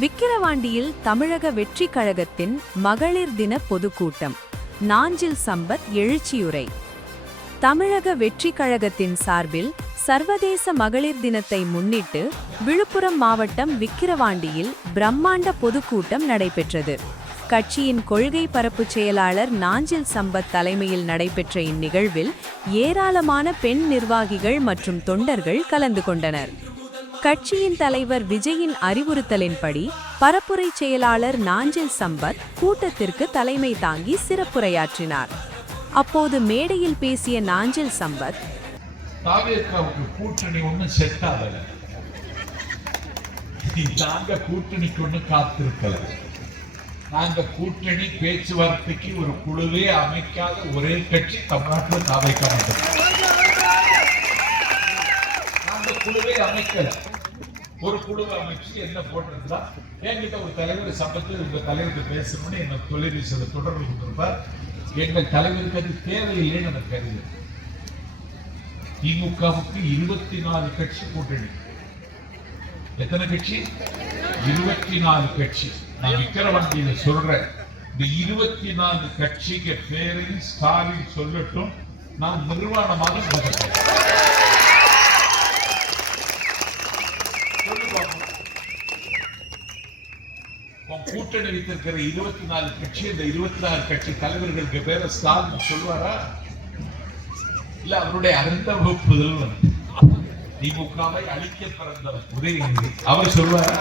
விக்கிரவாண்டியில் தமிழக வெற்றிக் கழகத்தின் மகளிர் தின பொதுக்கூட்டம். நாஞ்சில் சம்பத் எழுச்சியுரை. தமிழக வெற்றிக் கழகத்தின் சார்பில் சர்வதேச மகளிர் தினத்தை முன்னிட்டு விழுப்புரம் மாவட்டம் விக்கிரவாண்டியில் பிரம்மாண்ட பொதுக்கூட்டம் நடைபெற்றது. கட்சியின் கொள்கை பரப்பு செயலாளர் நாஞ்சில் சம்பத் தலைமையில் நடைபெற்ற இந்நிகழ்வில் ஏராளமான பெண் நிர்வாகிகள் மற்றும் தொண்டர்கள் கலந்து கொண்டனர். கட்சியின் தலைவர் விஜயின் அறிவுறுத்தலின்படி பரப்புரை செயலாளர் நாஞ்சில் சம்பத் கூட்டத்திற்கு தலைமை தாங்கி சிறப்புரையாற்றினார். அப்போது மேடையில் பேசிய நாஞ்சில் சம்பத், கூட்டணி ஒன்னும் செட் ஆகல, நாங்க கூட்டணிக்கு ஒண்ணு காத்திருக்கல, நாங்க கூட்டணி பேச்சுவார்த்தைக்கு ஒரு குழுவே அமைக்காத ஒரே கட்சி தமிழ்நாட்டில் தாவைக்க மாட்டோம். நாங்க குழுவே அமைக்கல, ஒரு குழுவை அமைச்சு என்ன போட்டிருந்தா என்கிட்ட ஒரு தலைவர் சம்பத்து உங்க தலைவருக்கு பேசணும்னு என்ன தொலைபேசியில தொடர்பு கொண்டிருப்பார். எங்கள் தலைவருக்கு அது தேவையில்லைன்னு எனக்கு கருது. திமுகவுக்கு 24 கட்சி கூட்டணி. எத்தனை கட்சி? 24 கட்சி. நான் விக்கிரவாண்டியில சொல்றேன், இந்த 24 கட்சிக்கு பேரையும் ஸ்டாலின் சொல்லட்டும், நான் நிர்வாணமாக பேசுறேன். கூட்டணி வைத்திருக்கிற 24 கட்சி, இந்த 24 கட்சி தலைவர்களுக்கு பேர ஸ்டாலின் சொல்வாரா? இல்ல அவருடைய அடுத்த வகுப்புதல் திமுகவை அழிக்க பிறந்த உதயநிதி அவர் சொல்வாரா?